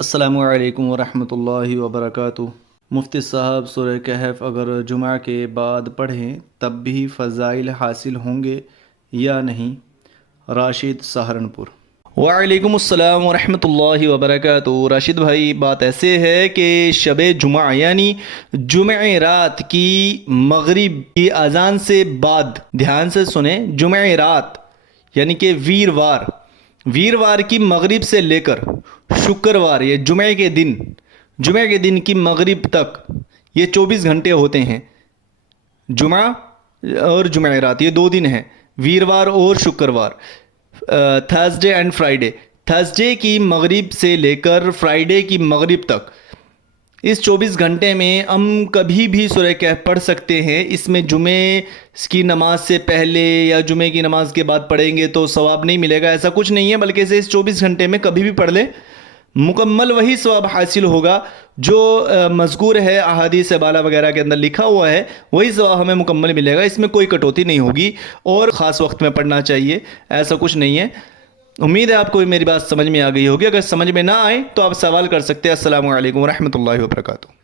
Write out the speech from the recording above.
السلام علیکم ورحمۃ اللہ وبرکاتہ۔ مفتی صاحب، سورہ کہف اگر جمعہ کے بعد پڑھیں تب بھی فضائل حاصل ہوں گے یا نہیں؟ راشد سہارنپور۔ وعلیکم السلام ورحمۃ اللہ وبرکاتہ۔ راشد بھائی، بات ایسے ہے کہ شب جمعہ یعنی جمعہ رات کی مغرب کی اذان سے بعد، دھیان سے سنیں، جمعہ رات یعنی کہ ویروار کی مغرب سے لے کر شکروار یا جمعہ کے دن کی مغرب تک، یہ 24 گھنٹے ہوتے ہیں۔ جمعہ اور جمعہ رات یہ 2 دن ہیں، ویروار اور شکروار، تھرسڈے اینڈ فرائیڈے۔ تھرسڈے کی مغرب سے لے کر فرائیڈے کی مغرب تک، اس 24 گھنٹے میں ہم کبھی بھی سورہ کہف پڑھ سکتے ہیں۔ اس میں جمعے کی نماز سے پہلے یا جمعے کی نماز کے بعد پڑھیں گے تو ثواب نہیں ملے گا، ایسا کچھ نہیں ہے، بلکہ اسے اس 24 گھنٹے میں کبھی بھی پڑھ لیں، مکمل وہی ثواب حاصل ہوگا جو مذکور ہے احادیث بالا وغیرہ کے اندر لکھا ہوا ہے، وہی ثواب ہمیں مکمل ملے گا، اس میں کوئی کٹوتی نہیں ہوگی اور خاص وقت میں پڑھنا چاہیے، ایسا کچھ نہیں ہے۔ امید ہے آپ کو میری بات سمجھ میں آ گئی ہوگی، اگر سمجھ میں نہ آئے تو آپ سوال کر سکتے ہیں۔ السلام علیکم ورحمۃ اللہ وبرکاتہ۔